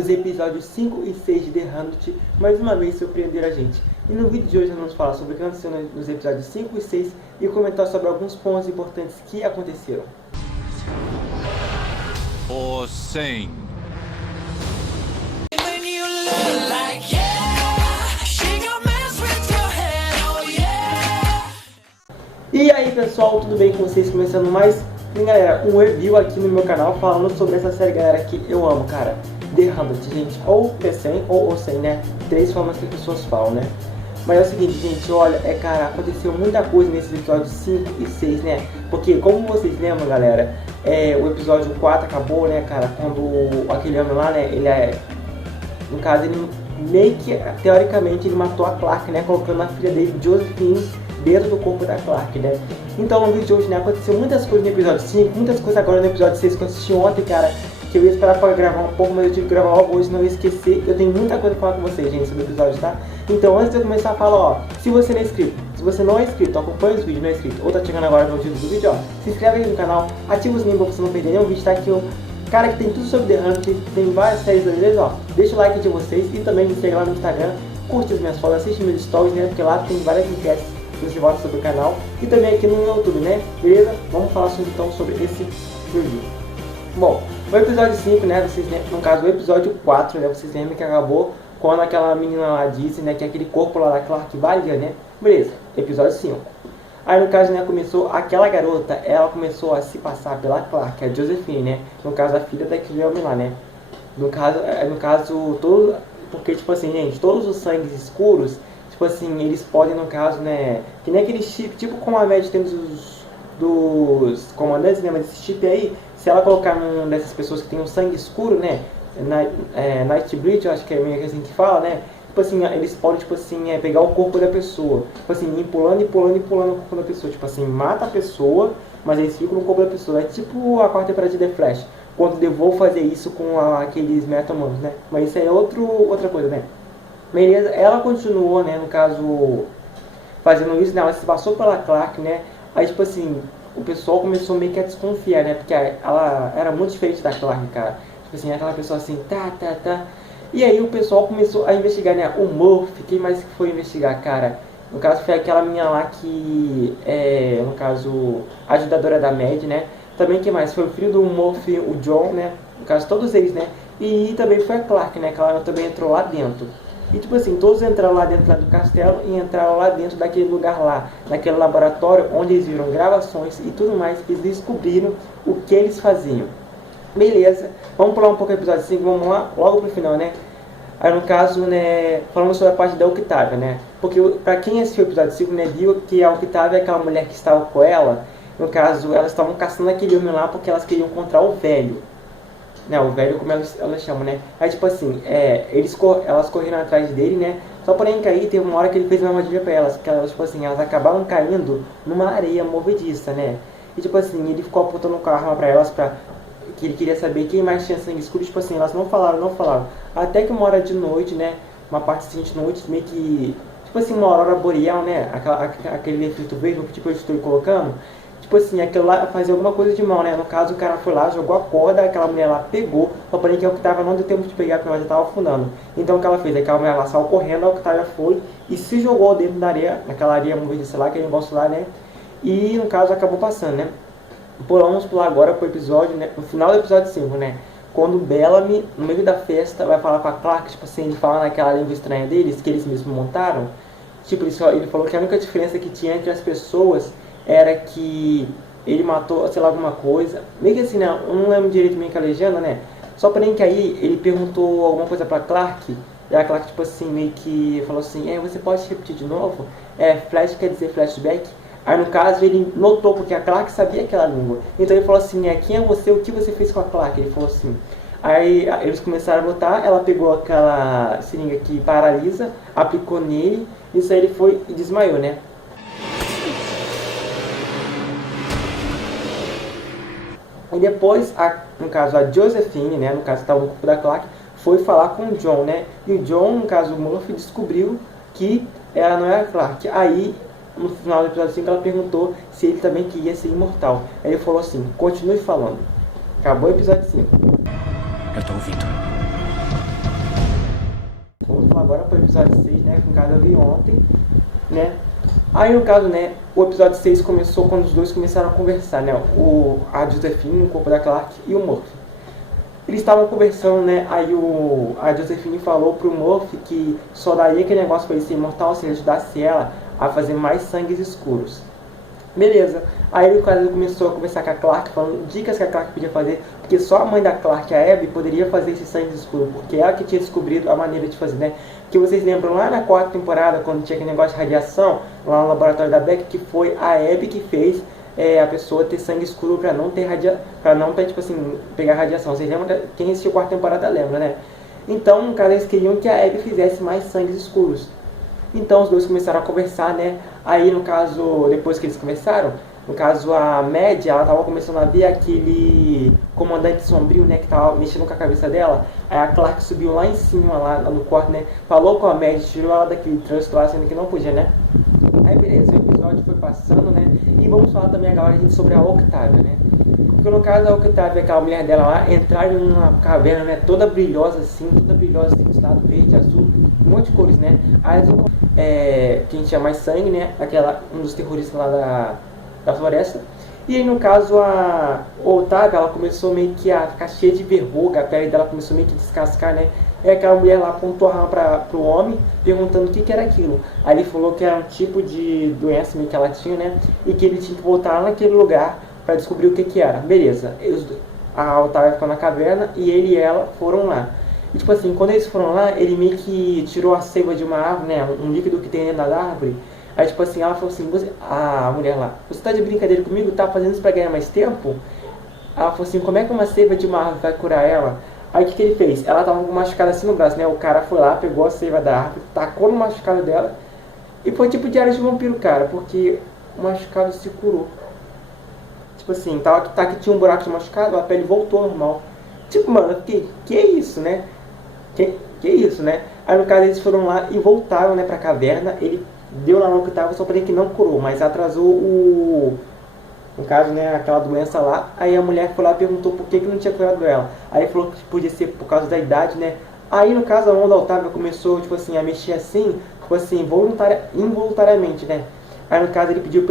os episódios 5 e 6 de The 100 mais uma vez surpreenderam a gente. E no vídeo de hoje nós vamos falar sobre o que aconteceu nos episódios 5 e 6 e comentar sobre alguns pontos importantes que aconteceram. Or sing. E aí pessoal, tudo bem com vocês? Começando mais, galera, um review aqui no meu canal falando sobre essa série, galera, que eu amo, cara. The 100, gente, ou The100 ou O 100, né? Três formas que as pessoas falam, né? Mas é o seguinte, gente, olha, cara, aconteceu muita coisa nesses episódios 5 e 6, né? Porque, como vocês lembram, galera, o episódio 4 acabou, né, cara, quando aquele homem lá, né, no caso, ele meio que, teoricamente, ele matou a Clark, né, colocando a filha dele, Josephine, dentro do corpo da Clark, né? Então, no vídeo de hoje, né, aconteceu muitas coisas no episódio 5, muitas coisas agora no episódio 6 que eu assisti ontem, cara, que eu ia esperar para gravar um pouco, mas eu tive que gravar logo hoje, não ia esquecer. Eu tenho muita coisa para falar com vocês, gente, sobre o episódio, tá? Então, antes de eu começar a falar, ó, se você não é inscrito, acompanha os vídeos, não é inscrito, ou tá chegando agora no título do vídeo, ó, se inscreve aí no canal, ativa o sininho pra você não perder nenhum vídeo, tá? Que eu, cara, que tem tudo sobre The 100, tem várias séries beleza, ó, deixa o like de vocês e também me segue lá no Instagram, curte as minhas fotos, assiste meus stories, né? Porque lá tem várias enquetes que você vota sobre o canal e também aqui no YouTube, né? Beleza? Vamos falar então sobre esse review. Bom, o episódio 5, né, vocês lembram, no caso o episódio 4, né, vocês lembram que acabou quando aquela menina lá disse, né, que aquele corpo lá da Clark valia, né, beleza, episódio 5. Aí no caso, né, começou, aquela garota, ela começou a se passar pela Clark, a Josephine, né, no caso a filha daquele homem lá, né, no caso, todo, porque tipo assim, gente, todos os sangues escuros, tipo assim, eles podem, no caso, né, que nem aquele chip, tipo como a média tem dos comandantes, né, mas esse chip aí, se ela colocar numa dessas pessoas que tem um sangue escuro, né, Nightbreed, eu acho que é meio assim que fala, né, tipo assim, eles podem, tipo assim, pegar o corpo da pessoa, tipo assim, ir pulando o corpo da pessoa, tipo assim, mata a pessoa, mas eles ficam no corpo da pessoa, é tipo a quarta temporada de The Flash, quando The Wolf fazer isso com aqueles meta-humanos, né, mas isso aí é outra coisa, né. Beleza, ela continuou, né, no caso, fazendo isso, né, ela se passou pela Clark, né, aí tipo assim, o pessoal começou meio que a desconfiar, né, porque ela era muito diferente da Clark, cara, tipo assim, aquela pessoa assim, tá, e aí o pessoal começou a investigar, né, o Murphy, quem mais que foi investigar, cara, no caso foi aquela menina lá que no caso, ajudadora da Mad, né, também quem mais, foi o filho do Murphy, o John, né, no caso todos eles, né, e também foi a Clark, né, que ela também entrou lá dentro. E tipo assim, todos entraram lá dentro do castelo e entraram lá dentro daquele lugar lá, naquele laboratório onde eles viram gravações e tudo mais, eles descobriram o que eles faziam. Beleza, vamos pular um pouco o episódio 5, vamos lá, logo pro final, né? Aí no caso, né, falando sobre a parte da Octavia, né? Porque pra quem assistiu o episódio 5, né, viu que a Octavia é aquela mulher que estava com ela, no caso, elas estavam caçando aquele homem lá porque elas queriam encontrar o velho. Né, o velho, como elas chamam, né? Aí, tipo assim, elas correram atrás dele, né? Só porém que aí teve uma hora que ele fez uma armadilha pra elas, porque elas, tipo assim, elas acabaram caindo numa areia movediça, né? E, tipo assim, ele ficou apontando com a arma pra elas, que ele queria saber quem mais tinha sangue escuro. Tipo assim, elas não falaram. Até que uma hora de noite, né? Uma parte seguinte de noite, meio que, tipo assim, uma aurora boreal, né? Aquele efeito verde, que tipo eu estou colocando. Tipo assim, aquilo lá fazia alguma coisa de mal, né? No caso, o cara foi lá, jogou a corda, aquela mulher lá pegou, só porém que a Octavia não deu tempo de pegar, porque ela já estava afundando. Então o que ela fez? Aquela mulher lá saiu correndo, a Octavia foi e se jogou dentro da areia, naquela areia movediça lá, aquele negócio lá, né? E no caso acabou passando, né? Vamos pular agora pro episódio, né? No final do episódio 5, né? Quando o Bellamy, no meio da festa, vai falar com a Clark, tipo assim, ele fala naquela língua estranha deles, que eles mesmos montaram. Tipo, ele falou que a única diferença que tinha entre as pessoas era que ele matou, sei lá, alguma coisa, meio que assim, né, eu não lembro direito meio que a legenda, né, só porém que aí ele perguntou alguma coisa pra Clark, e a Clark, tipo assim, meio que falou assim, você pode repetir de novo? Flash quer dizer flashback? Aí no caso ele notou, porque a Clark sabia aquela língua, então ele falou assim, quem é você, o que você fez com a Clark? Ele falou assim, aí eles começaram a lutar, ela pegou aquela seringa que paralisa, aplicou nele, isso aí ele foi e desmaiou, né. E depois, no caso, a Josephine, né, no caso estava no corpo da Clark, foi falar com o John, né, e o John, no caso, o Murphy, descobriu que ela não era a Clark. Aí, no final do episódio 5, ela perguntou se ele também queria ser imortal. Aí ele falou assim, continue falando. Acabou o episódio 5. Eu tô ouvindo. pro episódio 6, né? Que no caso eu vi ontem, né? Aí no caso, né, o episódio 6 começou quando os dois começaram a conversar, né? A Josephine, o corpo da Clark, e o Murphy. Eles estavam conversando, né? Aí a Josephine falou pro Murphy que só daria aquele negócio pra ele ser imortal se ele ajudasse ela a fazer mais sangues escuros. Beleza. Aí o cara começou a conversar com a Clark, falando dicas que a Clark podia fazer, porque só a mãe da Clark, a Abby, poderia fazer esse sangue escuro, porque ela que tinha descobrido a maneira de fazer, né? Que vocês lembram lá na 4ª temporada, quando tinha aquele negócio de radiação, lá no laboratório da Beck, que foi a Abby que fez a pessoa ter sangue escuro pra não ter tipo assim, pegar radiação. Vocês lembram? Quem assistiu a 4ª temporada lembra, né? Então, no caso, eles queriam que a Abby fizesse mais sangues escuros. Então os dois começaram a conversar, né? Aí no caso, depois que eles conversaram, no caso a Mad, ela tava começando a ver aquele comandante sombrio, né? Que tava mexendo com a cabeça dela. Aí a Clark subiu lá em cima, lá no quarto, né? Falou com a Mad, tirou ela daquele trânsito lá, sendo que não podia, né? Aí beleza, o episódio foi passando, né? E vamos falar também agora sobre a Octavia, né? Porque no caso a Octavia, aquela mulher dela lá, entraram em uma caverna, né? Toda brilhosa assim, tem esse lado verde, azul, um monte de cores, né? Aí quem tinha mais sangue, né? Um dos terroristas lá da floresta. E aí no caso a Octavia, ela começou meio que a ficar cheia de verruga, a pele dela começou meio que a descascar, né? E aquela mulher lá apontou a arma pro homem, perguntando o que era aquilo. Aí ele falou que era um tipo de doença meio que ela tinha, né? E que ele tinha que voltar lá naquele lugar para descobrir o que era. Beleza, a Octavia ficou na caverna e ele e ela foram lá. E tipo assim, quando eles foram lá, ele meio que tirou a seiva de uma árvore, né? Um líquido que tem dentro da árvore. Aí tipo assim, ela falou assim, a mulher lá, você tá de brincadeira comigo? Tá fazendo isso pra ganhar mais tempo? Ela falou assim, como é que uma seiva de uma árvore vai curar ela? Aí o que ele fez? Ela tava com machucada assim no braço, né? O cara foi lá, pegou a seiva da árvore, tacou no machucado dela. E foi tipo Diário de Vampiro, cara, porque o machucado se curou. Tipo assim, que tinha um buraco de machucado, a pele voltou ao normal. Tipo, mano, que é isso, né? Que é isso, né? Aí no caso eles foram lá e voltaram, né, pra caverna. Ele deu lá no que tava, só porém que não curou, mas atrasou no caso, né, aquela doença lá. Aí a mulher foi lá e perguntou por que não tinha curado ela. Aí ele falou que podia ser por causa da idade, né? Aí no caso a mão da Octavia começou, tipo assim, a mexer assim, tipo assim, involuntariamente, né? Aí no caso ele pediu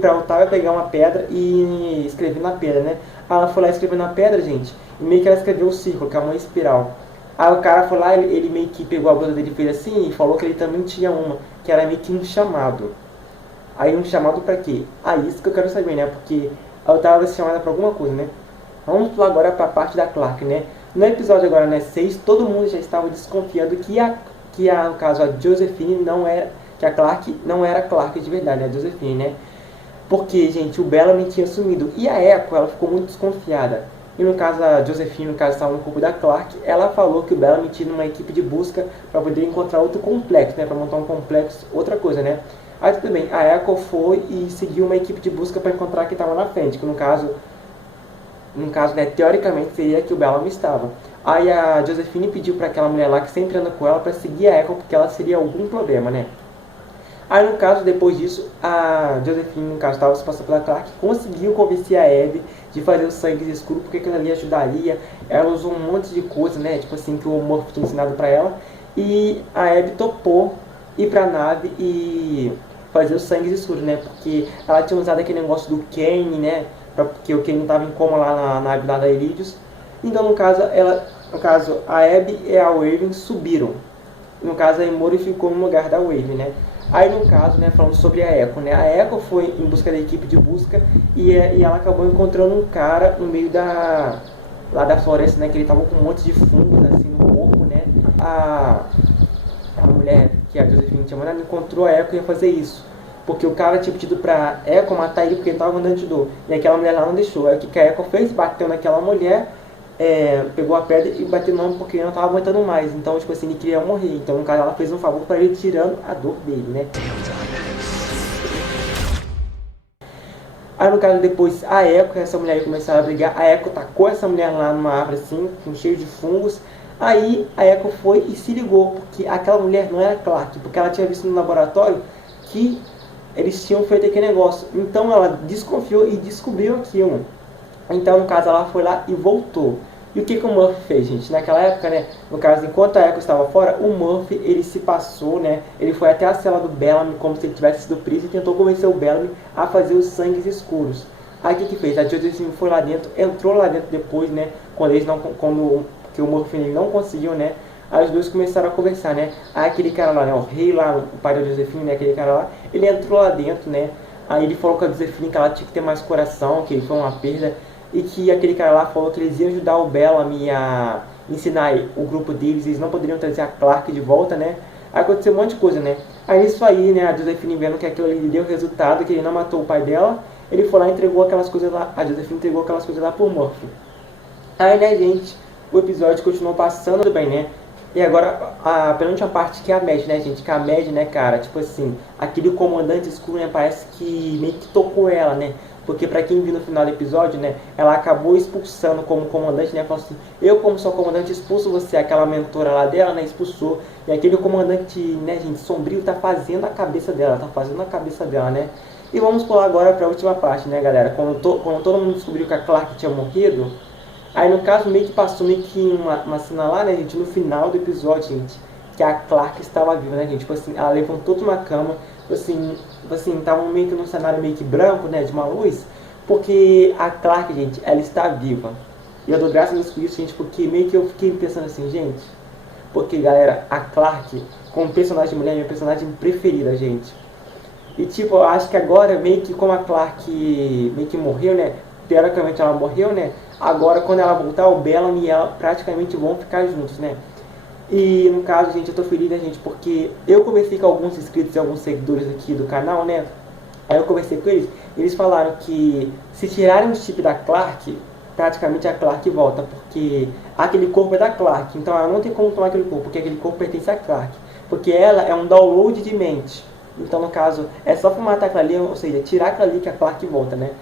pra Octavia pegar uma pedra e escrever na pedra, né? Aí ela foi lá e escreveu na pedra, gente, e meio que ela escreveu o círculo, que é uma espiral. Aí o cara foi lá, ele meio que pegou a blusa dele e fez assim, e falou que ele também tinha uma, que era meio que um chamado. Aí um chamado pra quê? Ah, isso que eu quero saber, né? Porque ela tava chamada pra alguma coisa, né? Vamos pular agora pra parte da Clark, né? No episódio agora, né, 6, todo mundo já estava desconfiando no caso, a Josephine não era... Que a Clark não era Clark de verdade, a Josephine, né? Porque, gente, o Bellamy tinha sumido. E a Echo, ela ficou muito desconfiada. E no caso, a Josephine, no caso, estava no corpo da Clark. Ela falou que o Bellamy tinha uma equipe de busca para poder encontrar outro complexo, né? Para montar um complexo, outra coisa, né? Aí tudo bem, a Echo foi e seguiu uma equipe de busca para encontrar quem estava na frente. Que no caso, né, teoricamente seria que o Bellamy estava. Aí a Josephine pediu para aquela mulher lá que sempre anda com ela para seguir a Echo, porque ela seria algum problema, né? Aí no caso, depois disso, a Josephine, no caso, estava se passando pela Clark, conseguiu convencer a Abby de fazer o sangue escuro, porque aquilo ali ajudaria. Ela usou um monte de coisa, né, tipo assim, que o Murphy tinha ensinado pra ela. E a Abby topou ir pra nave e fazer o sangue escuro, né, porque ela tinha usado aquele negócio do Kane, né, porque o Kane estava em coma lá na nave lá da Iridius. Então, no caso, a Abby e a Wave subiram. No caso, a Emori ficou no lugar da Wave, né. Aí no caso, né, falando sobre a Echo, né, a Echo foi em busca da equipe de busca e ela acabou encontrando um cara no meio lá da floresta, né, que ele tava com um monte de fungos assim no corpo, né. A mulher que a Josephine tinha mandado encontrou a Echo e ia fazer isso, porque o cara tinha pedido pra Echo matar ele porque ele tava andando de dor, e aquela mulher lá não deixou. Aí o que a Echo fez? Bateu naquela mulher, pegou a pedra e bateu no homem porque ele não estava aguentando mais. Então, tipo assim, ele queria morrer. Então, no caso, ela fez um favor para ele, tirando a dor dele, né? Aí, no caso, depois, a Echo e essa mulher aí começaram a brigar. A Echo tacou essa mulher lá numa árvore, assim, com cheio de fungos. Aí, a Echo foi e se ligou, porque aquela mulher não era Clark, porque ela tinha visto no laboratório que eles tinham feito aquele negócio. Então, ela desconfiou e descobriu aquilo. Então, no caso, ela foi lá e voltou. E o que o Murphy fez, gente? Naquela época, né, no caso, enquanto a Echo estava fora, o Murphy, ele se passou, né, ele foi até a cela do Bellamy como se ele tivesse sido preso e tentou convencer o Bellamy a fazer os sangues escuros. Aí o que fez? A Josephine foi lá dentro, entrou lá dentro depois, né, que o Murphy ele não conseguiu, né, aí os dois começaram a conversar, né, aí aquele cara lá, né, o rei lá, o pai da Josephine, né, aquele cara lá, ele entrou lá dentro, né, aí ele falou com a Josephine que ela tinha que ter mais coração, que foi uma perda, e que aquele cara lá falou que eles iam ajudar o Bellamy a ensinar o grupo deles, eles não poderiam trazer a Clark de volta, né? Aí aconteceu um monte de coisa, né? Aí isso aí, né, a Josephine vendo que aquilo ali deu resultado, que ele não matou o pai dela, ele foi lá e entregou aquelas coisas lá, a Josephine entregou aquelas coisas lá pro Murphy. Aí, né, gente, o episódio continuou passando, tudo bem, né? E agora, a penúltima parte que é a Mad, né, gente? Que a Mad, né, cara, tipo assim, aquele comandante escuro, né, parece que meio que tocou ela, né? Porque pra quem viu no final do episódio, né, ela acabou expulsando como comandante, né, falou assim, eu como sou comandante expulso você, aquela mentora lá dela, né, expulsou. E aquele comandante, né, gente, sombrio tá fazendo a cabeça dela, né? E vamos pular agora pra última parte, né, galera? Quando todo mundo descobriu que a Clark tinha morrido, aí no caso meio que passou meio que uma cena lá, né, gente, no final do episódio, gente, que a Clark estava viva, né, gente, tipo assim, ela levantou de uma cama, tipo assim, tava meio que num cenário meio que branco, né, de uma luz, porque a Clark, gente, ela está viva. E eu dou graças a Deus por isso, gente, porque meio que eu fiquei pensando assim, gente, porque, galera, a Clark, como personagem de mulher, é minha personagem preferida, gente. E tipo, eu acho que agora, meio que como a Clark meio que morreu, né, teoricamente ela morreu, né, agora quando ela voltar, o Bellamy e ela praticamente vão ficar juntos, né. E no caso, gente, eu tô feliz, né, gente, porque eu conversei com alguns inscritos e alguns seguidores aqui do canal, né. Aí eu conversei com eles falaram que se tirarem o chip da Clark, praticamente a Clark volta, porque aquele corpo é da Clark, então ela não tem como tomar aquele corpo, porque aquele corpo pertence a Clark, porque ela é um download de mente. Então, no caso, é só pra matar aquela ali, ou seja, tirar aquela ali que a Clark volta, né.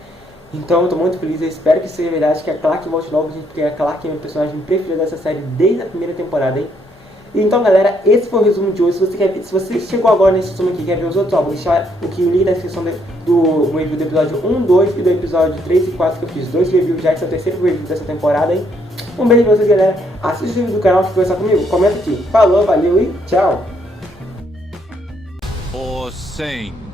Então eu tô muito feliz, eu espero que seja verdade, que a Clark volte logo, gente, porque a Clark é meu personagem preferido dessa série desde a primeira temporada, hein. Então, galera, esse foi o resumo de hoje. Se você chegou agora nesse resumo aqui e quer ver os outros, ó, vou deixar o link na descrição do review do episódio 1, 2 e do episódio 3 e 4 que eu fiz. 2 reviews já, esse é o terceiro review dessa temporada, hein? Um beijo pra vocês, galera. Assiste o vídeo do canal, que conversar comigo, comenta aqui. Falou, valeu e tchau! Or sing.